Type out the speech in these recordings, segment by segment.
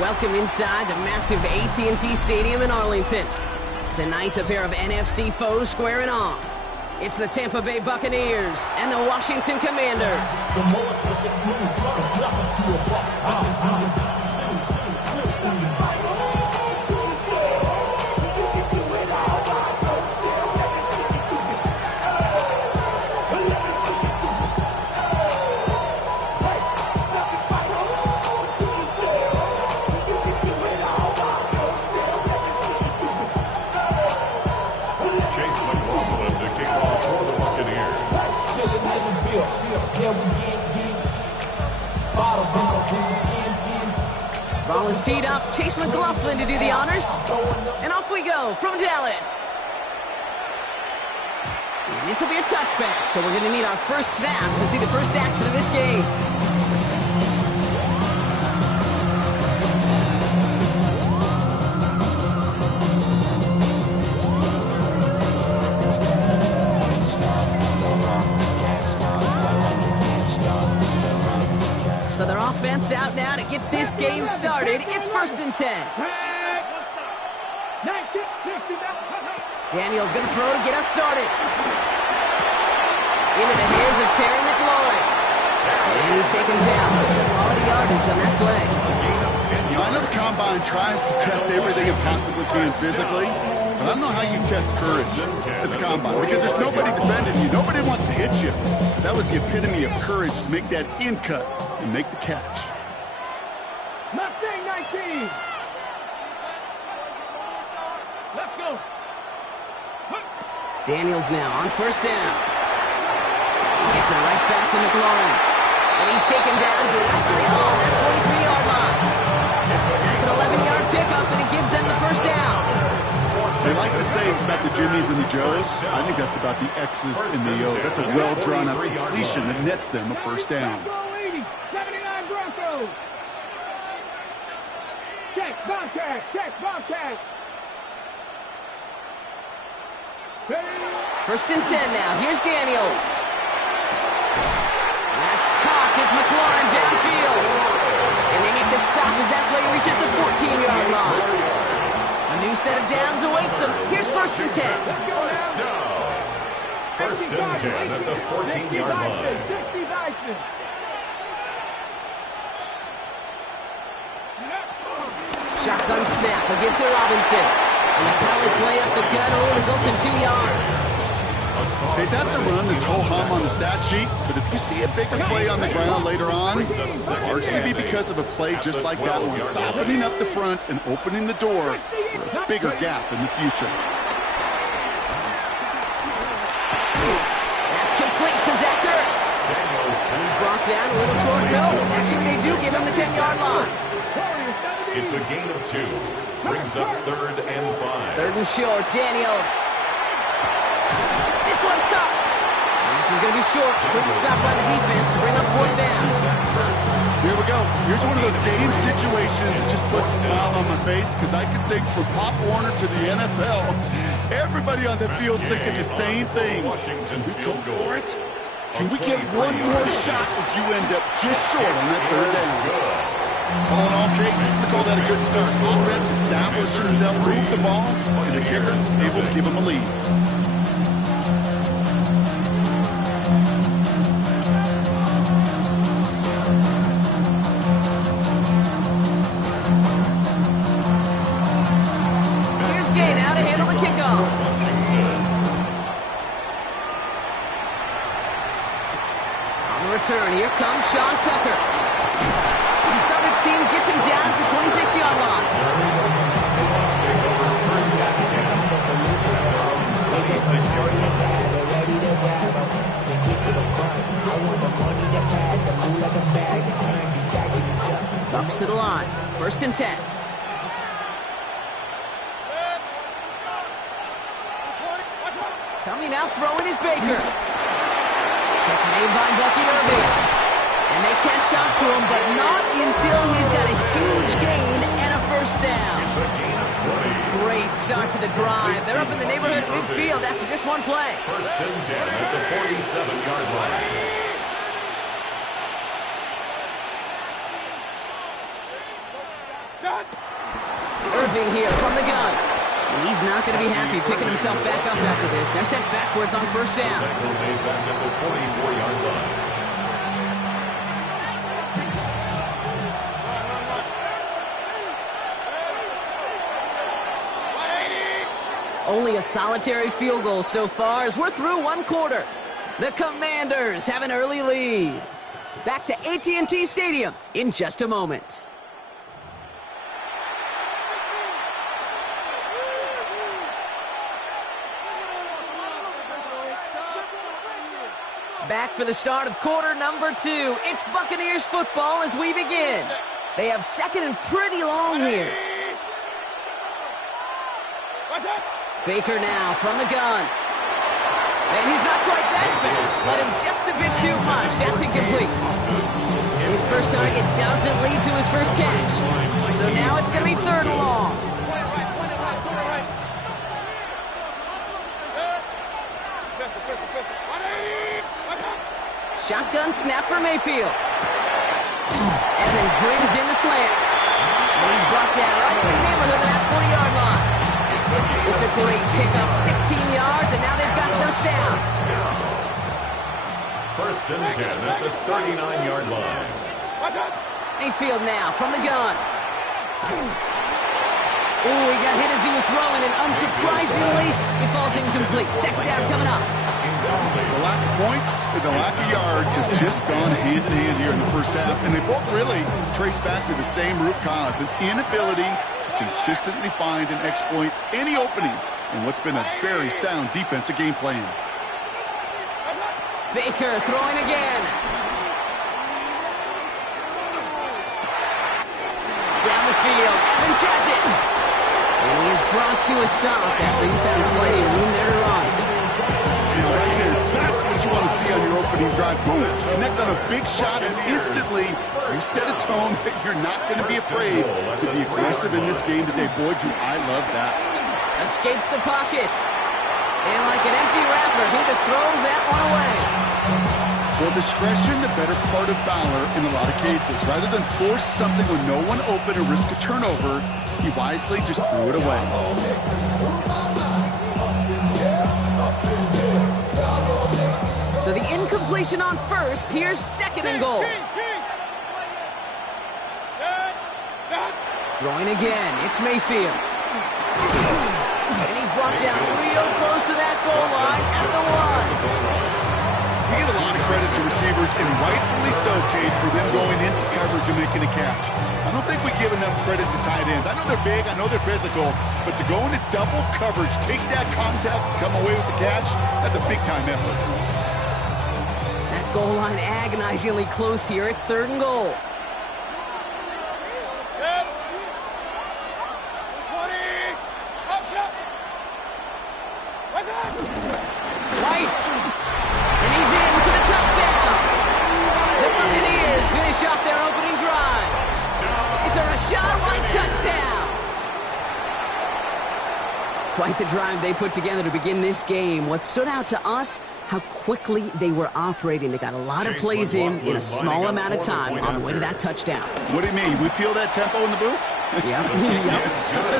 Welcome inside the massive AT&T Stadium in Arlington. Tonight, a pair of NFC foes squaring off. It's the Tampa Bay Buccaneers and the Washington Commanders. Ball is teed up. Chase McLaughlin to do the honors. And off we go from Dallas. And this will be a touchback, so we're going to need our first snap to see the first action of this game. So their offense out now to get this game started. It's 1st and 10. Daniels going to throw to get us started. Into the hands of Terry McLaurin. And he's taken down. Quality yardage on that play. I know the Combine tries to test everything it possibly can physically, but I don't know how you test courage at the Combine, because there's nobody defending you. Nobody wants to hit you. That was the epitome of courage, to make that in cut and make the catch. Mustang 19. Let's go. Daniels now on 1st down. Gets it right back to McLaurin. And he's taken down directly on that 43-yard line. That's an 11-yard pickup, and it gives them the 1st down. They like to say it's about the Jimmies and the Joes. I think that's about the X's and the O's. That's a well-drawn-up completion that nets them a 1st down. 79 Broncos. Check, Bobcat. Check, Bobcat. 1st and 10 now. Here's Daniels. That's caught. It's McLaurin downfield. And they make the stop as that play reaches the 14-yard line. A new set of downs awaits them. Here's 1st and 10. First and 10 at the 14-yard line. Shotgun snap. A give to Robinson. And the power play up the gut results in 2 yards. Okay, that's a run that's ho-hum on the stat sheet, but if you see a bigger play on the ground later on, it'll largely be because of a play just like that one, softening up the front and opening the door for a bigger gap in the future. That's complete to Zach Ertz. He's brought down a little short. No, actually they do give him the 10-yard line. It's a gain of 2. Brings up 3rd and 5. 3rd and short, Daniels. This one's caught. And this is going to be short. Quick stop by the defense to bring up 4th down. Here we go. Here's one of those game situations that just puts a smile on my face, because I can think from Pop Warner to the NFL, everybody on the field thinking the same thing. Can we go for it? Can we get one more shot as you end up just short on that 3rd down? All in all, Kate, I call that a good start. Offense established himself, moved the ball, and the kicker was able to give him a lead. Here's Gay now to handle the kickoff. On the return, here comes Sean Tucker. Team gets him down at the 26-yard line. Bucks to the line. 1st and 10. Coming out, throwing is Baker. Catch made by Bucky Irving. And they catch up to him, but not until he's got a huge gain and a 1st down. It's a gain of 20. Great start to the drive. They're up in the neighborhood of midfield after just one play. 1st and 10 at the 47-yard line. Irving here from the gun. And he's not going to be happy picking himself back up after this. They're sent backwards on first down. Tackle made back at the 44-yard line. Only a solitary field goal so far as we're through one quarter. The Commanders have an early lead. Back to AT&T Stadium in just a moment. Back for the start of quarter number 2. It's Buccaneers football as we begin. They have second and pretty long here. Baker now from the gun. And he's not quite that fast. Let him just a bit too much. That's incomplete. His first target doesn't lead to his first catch. So now it's going to be third and long. Shotgun snap for Mayfield. Evans brings in the slant. And he's brought down right in the neighborhood of that 40-yard line. It's a great pickup, 16 yards, and now they've got first down. First and 10 at the 39-yard line. Mayfield now from the gun. Ooh, he got hit as he was throwing, and unsurprisingly, he falls incomplete. Second down coming up. The lack of points and the lack of yards have just gone hand in hand here in the first half, and they both really trace back to the same root cause, an inability to consistently find and exploit any opening in what's been a very sound defensive game plan. Baker throwing again. Down the field, Evans has it. And he is brought to a stop after he found plenty of room there to run. Right there, that's what you want to see on your opening drive. Boom, connect on a big shot, and instantly you set a tone that you're not going to be afraid to be aggressive in this game today. Boy, do I love that. Escapes the pocket. And like an empty wrapper, he just throws that one away. Well, discretion, the better part of valor in a lot of cases. Rather than force something with no one open and risk a turnover, he wisely just threw it away. So the incompletion on first. Here's second and goal. Throwing again. It's Mayfield. And he's brought down real close to that goal line at the 1. We give a lot of credit to receivers, and rightfully so, Kate, for them going into coverage and making a catch. I don't think we give enough credit to tight ends. I know they're big, I know they're physical, but to go into double coverage, take that contact, come away with the catch, that's a big-time effort. That goal line agonizingly close here. It's third and goal. White. And he's in for the touchdown. The Buccaneers finish off their opening drive. It's a Rashad White touchdown. Quite the drive they put together to begin this game. What stood out to us, how quickly they were operating. They got a lot of plays in a small amount of time on the way to that touchdown. What do you mean? We feel that tempo in the booth? Yep.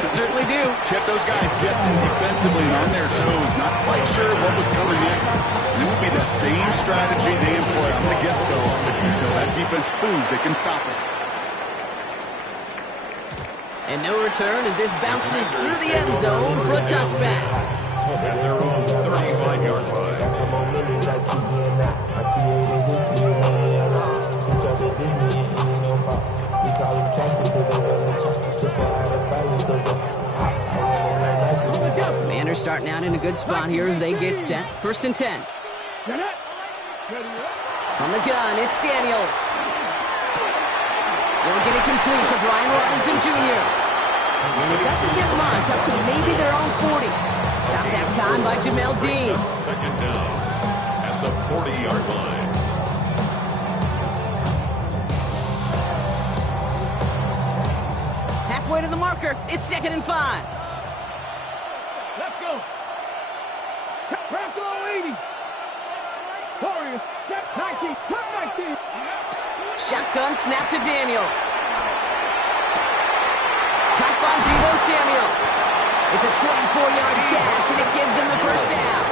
Certainly do. Kept those guys guessing defensively and on their toes, not quite sure what was coming next. And it will be that same strategy they employ, I'm going to guess so, until that defense proves they can stop it. And no return as this bounces through the end zone for a touchback. At their own 35-yard line. Commanders starting out in a good spot here as they get set. First and 10. From the gun, it's Daniels. They'll get it complete to Brian Robinson Jr. And it doesn't get much, up to maybe their own 40. Stop that time by Jamel Dean. Second down at the 40-yard line. Halfway to the marker, it's second and 5. Let's go. Bravo 80. Warriors, step 19, top 19. Shotgun snap to Daniels. Samuel. It's a 24-yard gash, and it gives them the first down.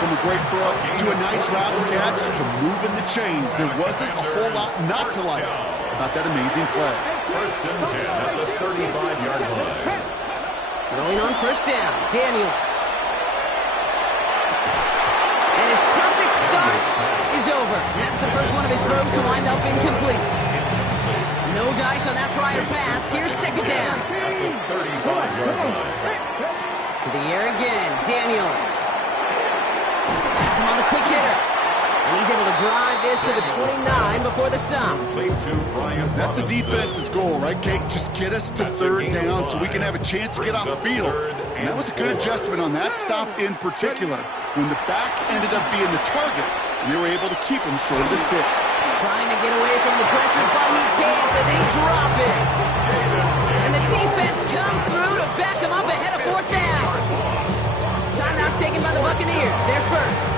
From a great throw to a nice route catch to moving the chains, there wasn't a whole lot not to like about that amazing play. First and 10 at the 35-yard line. Going on first down, Daniels. And his perfect start is over. That's the first one of his throws to wind up incomplete. No dice on that prior pass. Here's second down. At the 35-yard line. To the air again, Daniels. That's him on the quick hitter. And he's able to drive this to the 29 before the stop. That's a defense's goal, right, Kate? Just get us to third down so we can have a chance to get off the field. And that was a good adjustment on that stop in particular, when the back ended up being the target, and they were able to keep him short of the sticks. Trying to get away from the pressure, but he can't, and they drop it. And the defense comes through to back him up ahead of fourth down. Timeout taken by the Buccaneers. They're first.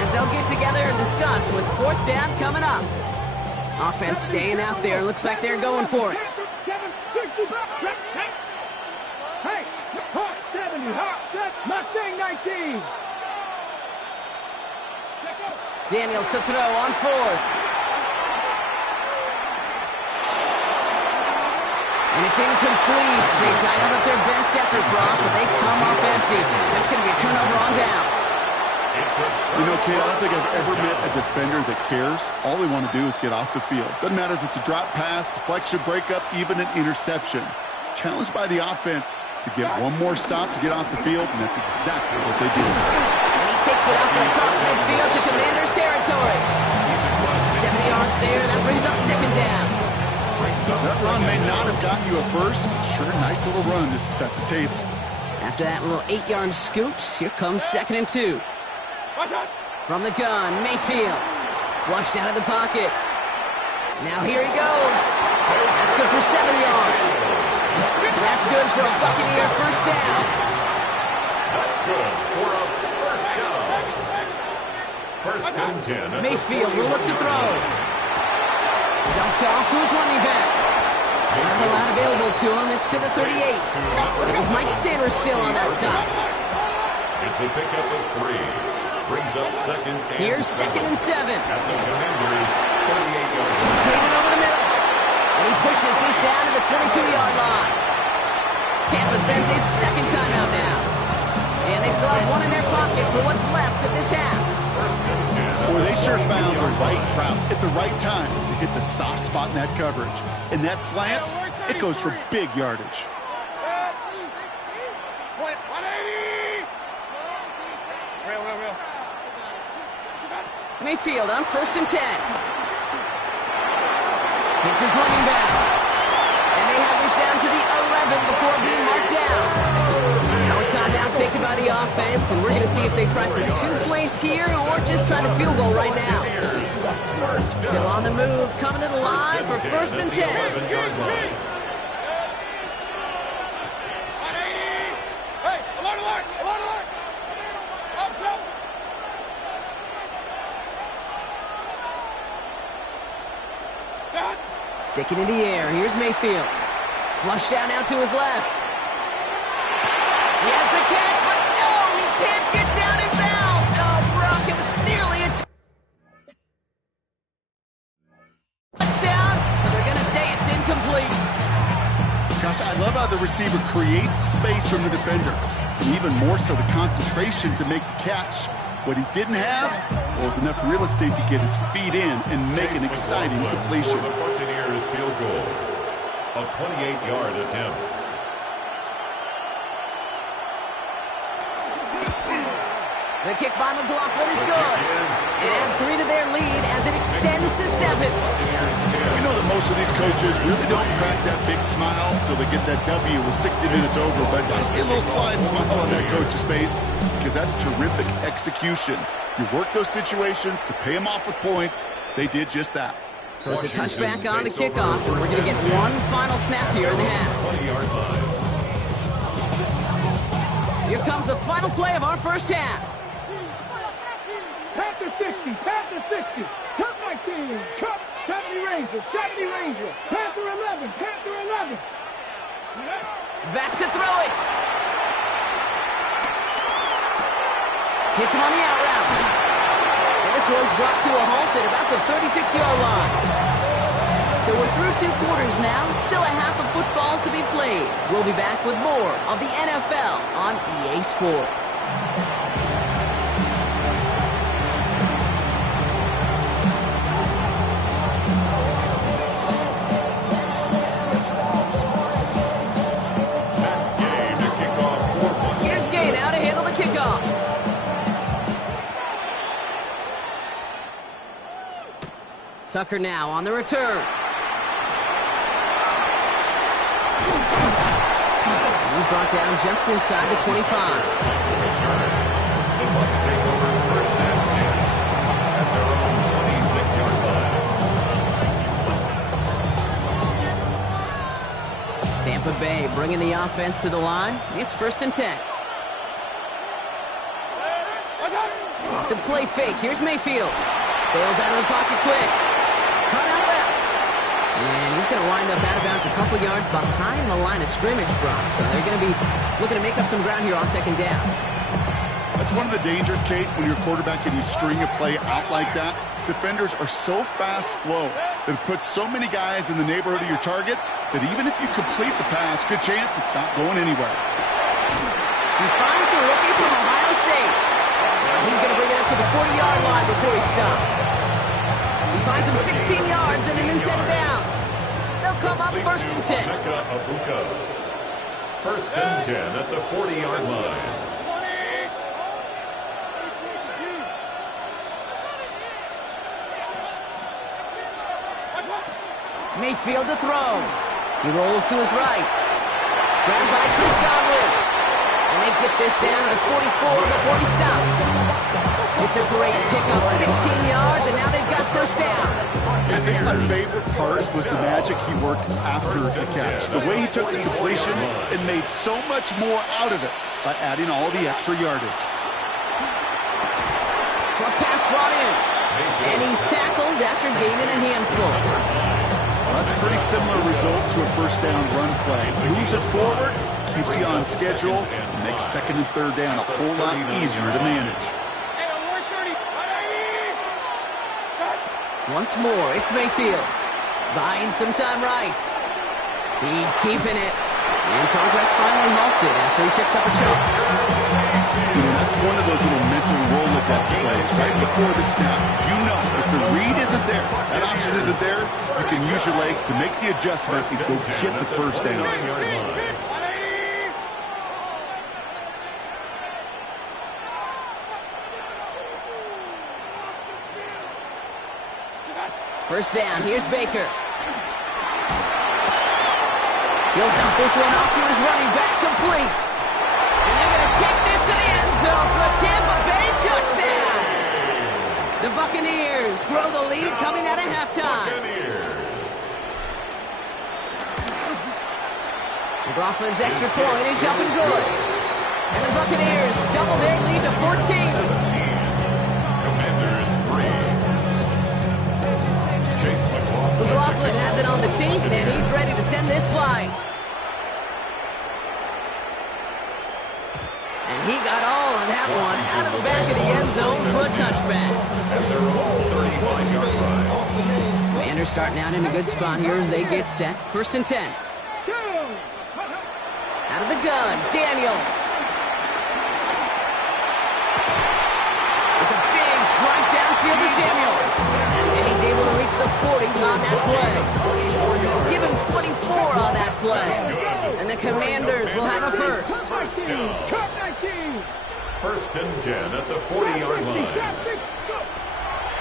As they'll get together and discuss with fourth down coming up. Offense staying out there. Looks like they're going for it. Hey, Hawk 70, Hawk, that's Mustang 19. Daniels to throw on fourth. And it's incomplete. They dialed up their best effort, Brock, but they come up empty. That's going to be a turnover on downs. You know, Kate, I don't think I've ever met a defender that cares. All they want to do is get off the field. Doesn't matter if it's a drop pass, deflection, breakup, even an interception. Challenged by the offense to get one more stop to get off the field, and that's exactly what they did. And he takes it up and across midfield to Commander's territory. 70 yards there, that brings up second down. That run may not have gotten you a first, but sure, nice little run to set the table. After that little 8-yard scoot, here comes second and 2. From the gun, Mayfield. Flushed out of the pocket. Now here he goes. That's good for 7 yards. That's good for a Buccaneer first down. That's good for a first down. First and 10. Mayfield will look to throw. Dumped off to his running back. Not a lot available to him. It's to the 38. It's Mike Sanders still on that stop. It's a pickup of 3. Brings up second and Here's second and 7. At the Commanders' 38-yard line. Cleaning over the middle. And he pushes this down to the 22-yard line. Tampa spends its second timeout now. And they still have one in their pocket for what's left of this half. First and 10. Boy, they sure found the right route at the right time to hit the soft spot in that coverage. And that slant, it goes for big yardage. 180. Real. Mayfield on first and 10. Hits his running back. And they have this down to the 11 before being marked down. Now a timeout taken by the offense, and we're going to see if they try for 2 plays here or just try to field goal right now. Still on the move, coming to the line for first and 10. 11-yard line. Sticking in the air. Here's Mayfield. Flushed out now to his left. He has the catch, but no, he can't get down in bounds. Oh, Brock, it was nearly a touchdown, but they're going to say it's incomplete. Gosh, I love how the receiver creates space from the defender, and even more so the concentration to make the catch. What he didn't have was enough real estate to get his feet in and make an exciting completion. For the Buccaneers field goal. A 28-yard attempt. The kick by McLaughlin is good. And add 3 to their lead as it extends to 7. We know that most of these coaches really don't crack that big smile until they get that W with 60 minutes over, but I see a little sly smile on that coach's face because that's terrific execution. You work those situations to pay them off with points. They did just that. So it's a touchback on the kickoff, and we're going to get one final snap here in the half. 20-yard line. Here comes the final play of our first half. Panther 60, Panther 60, Cup 19, Cup 70 Ranger, Panther 11, Panther 11. Back to throw it. Hits him on the out route. And this one's brought to a halt at about the 36-yard line. So we're through 2 quarters now. Still a half of football to be played. We'll be back with more of the NFL on EA Sports. Tucker now on the return. He's brought down just inside the 25. The Bucs take over first and 10 at their own 26-yard line. Tampa Bay bringing the offense to the line. It's first and 10. Off the play fake. Here's Mayfield. Bails out of the pocket quick. Cut out left. And he's going to wind up out of bounds a couple yards behind the line of scrimmage, Brock. So they're going to be looking to make up some ground here on second down. That's one of the dangers, Kate, when you're a quarterback and you string a play out like that. Defenders are so fast flow that it puts so many guys in the neighborhood of your targets that even if you complete the pass, good chance it's not going anywhere. He finds the rookie from Ohio State. And he's going to bring it up to the 40-yard line before he stops. He finds him 16 yards and a new set of downs. They'll come up first and 10. First and 10 at the 40-yard line. Mayfield to throw. He rolls to his right. Grabbed by Chris Godwin. And they get this down to 44 before he stops. It's a great pickup, 16 yards, and now they've got first down. I think my favorite part was the magic he worked after the catch. The way he took the completion and made so much more out of it by adding all the extra yardage. Short pass brought in. And he's tackled after gaining a handful. Well, that's a pretty similar result to a first down run play. Moves it forward, keeps you on schedule, and makes second and third down a whole lot easier to manage. Once more, it's Mayfield. Buying some time right. He's keeping it. And progress finally halted after he picks up a choke. That's one of those little mental Rolodex plays right before the snap. You know, if the read isn't there, that option isn't there, you can use your legs to make the adjustment and go get the first down. First down, here's Baker. He'll dump this one off to his running back, complete. And they're going to take this to the end zone for a Tampa Bay touchdown. The Buccaneers throw the lead coming out of halftime. McLaughlin's extra point is up and good. And the Buccaneers double their lead to 14. McLaughlin has it on the team, and he's ready to send this flying. And he got all of that one out of the back of the end zone for a touchback. Commanders starting out in a good spot here as they get set. First and 10. Out of the gun, Daniels. It's a big strike downfield to Samuels. And he's able to reach the 40 on that play. Give him 24 on that play. And the Commanders will have a first. First and 10 at the 40-yard line.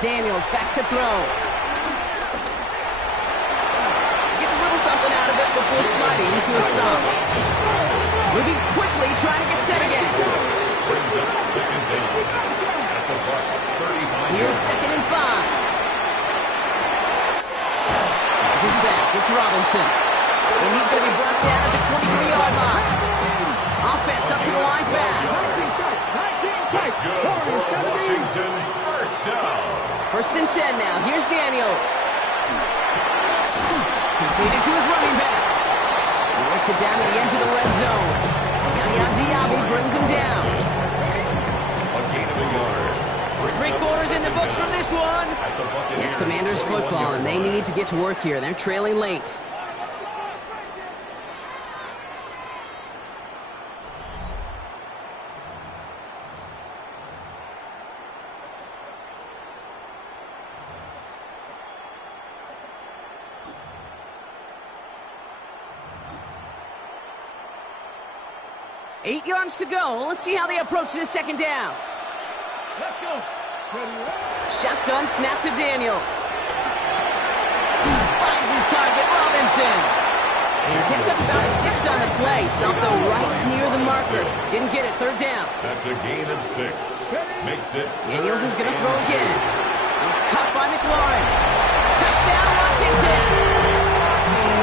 Daniels back to throw. Gets a little something out of it before sliding to a stop. Moving quickly, trying to get set again. Brings up second down at the Bucs 35. Here's second and 5. His back, it's Robinson. And he's going to be brought down at the 23-yard line. Offense up to the line fast. That's good for Washington. First down. First and 10 now. Here's Daniels. Completed to his running back. He works it down to the edge of the red zone. Yaya Diaby brings him down. A gain of a yard. 3 quarters in the books from this one. It's Commanders football, and they need to get to work here. They're trailing late. Eight yards to go. Let's see how they approach this second down. Let's go. Shotgun snap to Daniels. Finds his target, Robinson. And he picks up about 6 on the play. Stopped though right near the marker. Didn't get it, third down. That's a gain of 6. Makes it. Daniels is going to throw again. It's caught by McLaurin. Touchdown, Washington.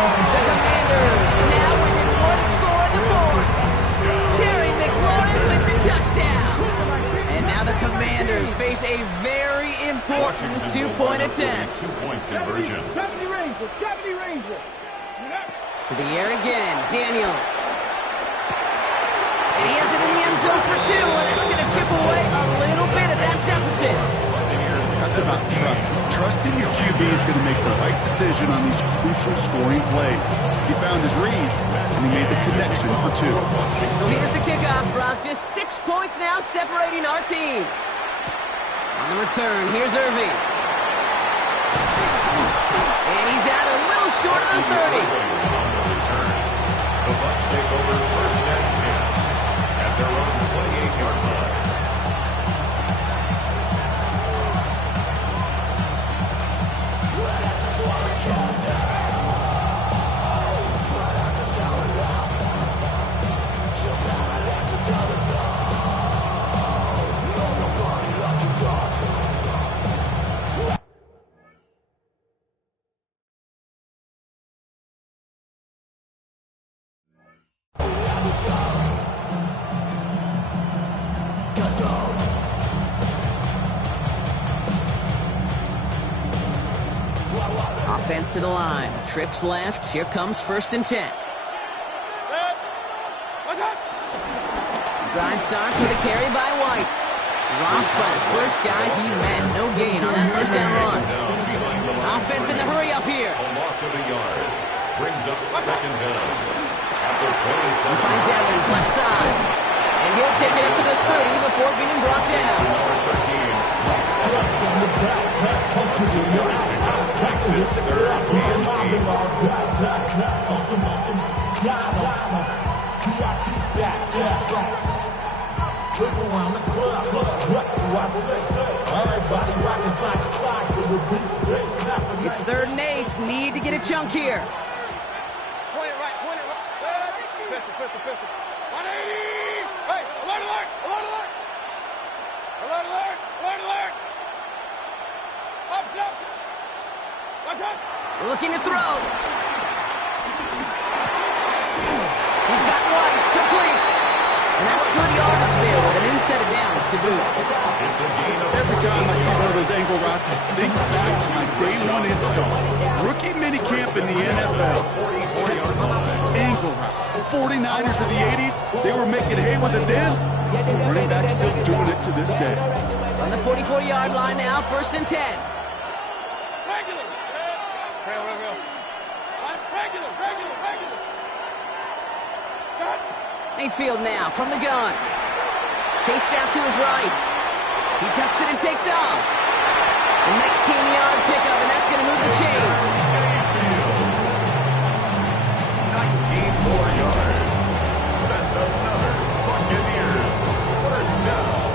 The Commanders now within 1 score in the fourth. Terry McLaurin with the touchdown. And now the Commanders face a very important 2-point attempt. 2-point conversion. 70 Rangers. 70 Rangers. To the air again, Daniels. And he has it in the end zone for 2, and that's going to chip away a little bit of that deficit. That's about trust. Trusting your QB is going to make the right decision on these crucial scoring plays. He found his read, and he made the connection for 2. So here's the kickoff, Brock. Just 6 points now separating our teams. On the return, here's Irving. And he's out a little short of the 30. The Bucs take over first and 10 at their own 28-yard line. Offense to the line. Trips left. Here comes first and 10. Drive starts with a carry by White. Dropped by the first guy he met. No gain on that first down run. Offense in the hurry up here. A loss of a yard. Brings up second down. After 27. He finds Evans left side. And he'll take it up to the 30 before being brought down. It's 3rd and 8. Need to get a chunk here. Point it right. Pistol. 180. Hey, alert. Alert. Up. Watch out. Looking to throw. He's got White. Complete. And that's good yardage there with a new set of downs to boot. It's a gain of Every time I see one of those angle routes, I think back to my day 1 install. Rookie minicamp in the NFL. Texas angle route. 49ers of the 80s, they were making hay with it then. Running back still doing it to this day. On the 44-yard line now, first and 10. Regular. Mayfield now from the gun. Chased out to his right. He tucks it and takes off. A 19-yard pickup, and that's going to move the chains. 19 more yards. That's another Buccaneers first down.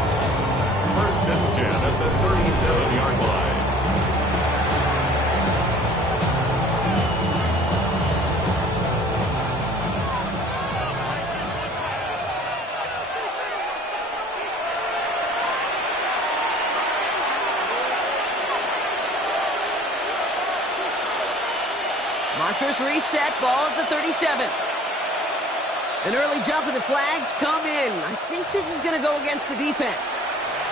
First and 10 at the 37-yard line. Markers reset, ball at the 37. An early jump and the flags come in. I think this is going to go against the defense.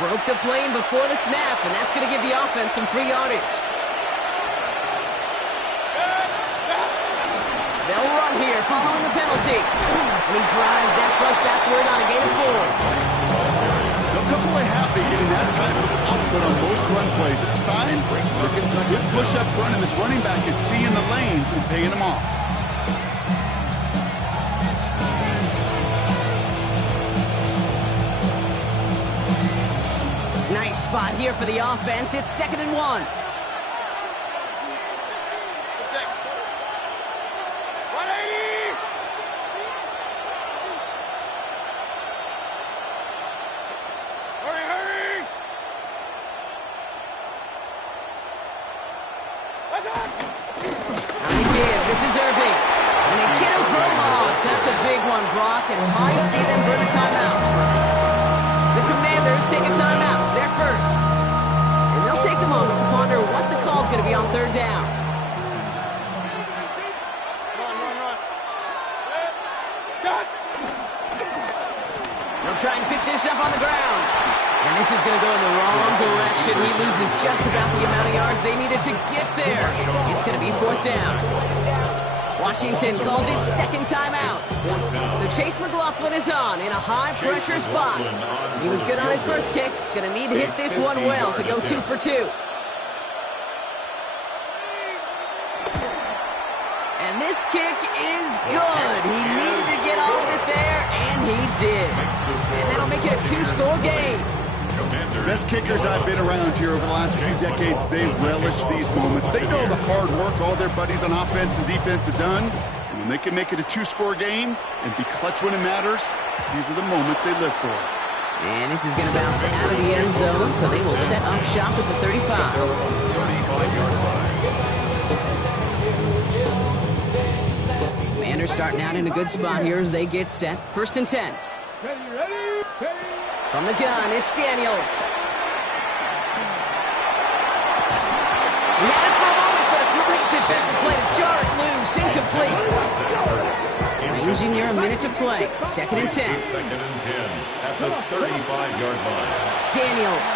Broke the plane before the snap, and that's going to give the offense some free yardage. They'll run on here following the penalty. And he drives that front backward on a gain of 4. They'll come away happy getting that type of output on most run plays. It's a sign they're getting some good push up front, and this running back is seeing the lanes and paying them off. Nice spot here for the offense. It's 2nd and 1. This is Irving. And they get him for a loss. That's a big one, Brock, and might see them burn a timeout. The Commanders take a timeout. They're first. And they'll take a moment to ponder what the call's going to be on 3rd down. They'll try and pick this up on the ground. And this is going to go in the wrong direction. He loses just about the amount of yards they needed to get there. It's going to be 4th down. Washington calls it 2nd timeout. So Chase McLaughlin is on in a high-pressure spot. He was good on his first kick. Going to need to hit this one well to go 2 for 2. And this kick is good. He needed to get all of it there, and he did. And that'll make it a 2-score game. Best kickers I've been around here over the last few decades, they relish these moments. They know the hard work all their buddies on offense and defense have done. And when they can make it a 2-score game and be clutch when it matters, these are the moments they live for. And this is going to bounce out of the end zone, so they will set up shop at the 35. 35-yard line. Commanders starting out in a good spot here as they get set. 1st and 10. From the gun, it's Daniels. He had it for a moment, but a great defensive play to jar it loose. Incomplete. Ranging near a minute to play. 2nd and 10. 2nd and 10 at the 35-yard line. Daniels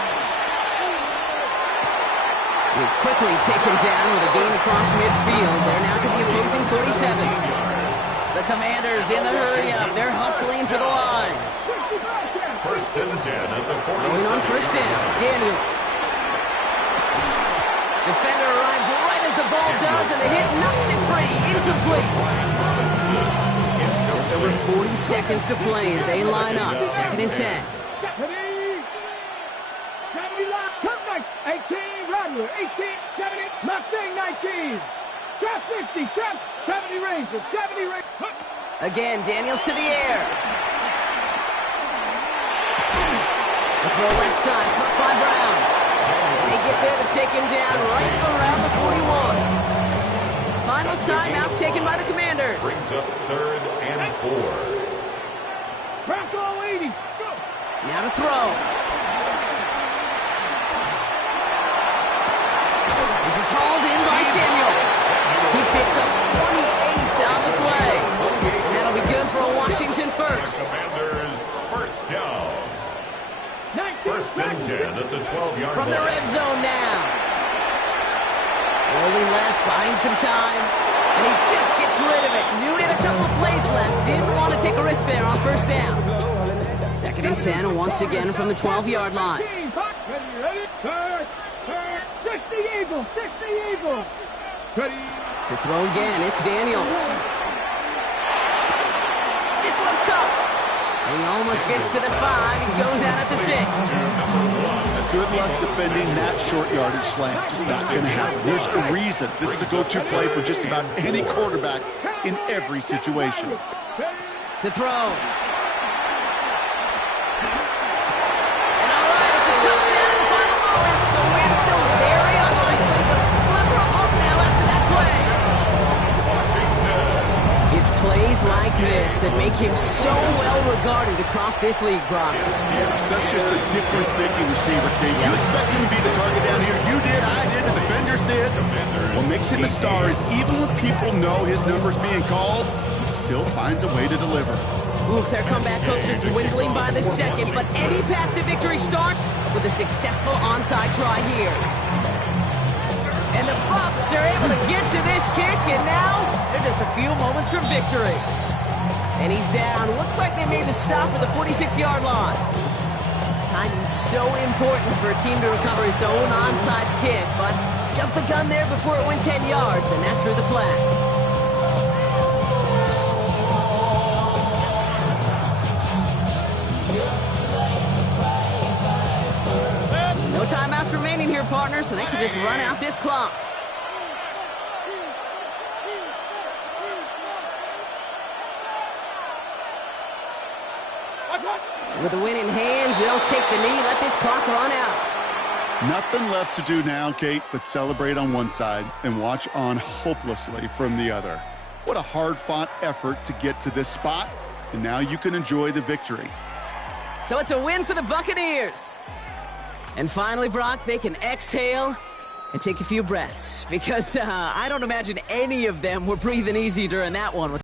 is quickly taken down with a gain across midfield. They're now to the opposing 47. The Commanders in the hurry-up. They're hustling for the line. 1st and 10 at the 47. Going on 1st down, Daniels. Defender arrives right as the ball does, and the hit knocks it free. Incomplete. Just over 40 seconds to play as they line up. 2nd and 10. 18, Rattler, 18, 70, Mustang 19. Trap 60, trap 70 Ranger, 70 Ranger. Again, Daniels to the air. The throw left side, caught by Brown. And they get there to take him down right around the 41. Final timeout taken by the Commanders. Brings up 3rd and 4. Crack all 80. Go. Now to throw. This is hauled in by Samuel. He picks up 28 on the play. And that'll be good for a Washington first. Commanders 1st down. 1st and 10 at the 12-yard line. From the red zone now. Rolling left, buying some time. And he just gets rid of it. Knew he had a couple of plays left. Didn't want to take a risk there on 1st down. 2nd and 10 once again from the 12-yard line. Ready, third, 60 Eagles, 60 Eagles. Ready. To throw again, it's Daniels. This one's caught. And he almost gets to the 5. He goes out at the 6. Good luck defending that short yardage slant. Just not going to happen. There's a reason. This is a go-to play for just about any quarterback in every situation. To throw. And all right, it's a touchdown in the final moments. So we're still very unlikely, but a sliver of hope now after that play. It's plays like this that make him so well regarded across this league, Brock. Such just a difference-making receiver, Kate. You expect him to be the target down here. You did, I did, the defenders did. What makes him a star is even when people know his number's being called, he still finds a way to deliver. Oof, their comeback hopes are dwindling by the second, but any path to victory starts with a successful onside try here. And the Bucs are able to get to this kick, and now They're just a few moments from victory. And he's down. Looks like they made the stop at the 46-yard line. Timing's so important for a team to recover its own onside kick, but jumped the gun there before it went 10 yards, and that drew the flag. No timeouts remaining here, partner, so they can just run out this clock. With the win in hand, they'll take the knee, let this clock run out. Nothing left to do now, Kate, but celebrate on one side and watch on hopelessly from the other. What a hard-fought effort to get to this spot, and now you can enjoy the victory. So it's a win for the Buccaneers. And finally, Brock, they can exhale and take a few breaths, because I don't imagine any of them were breathing easy during that one.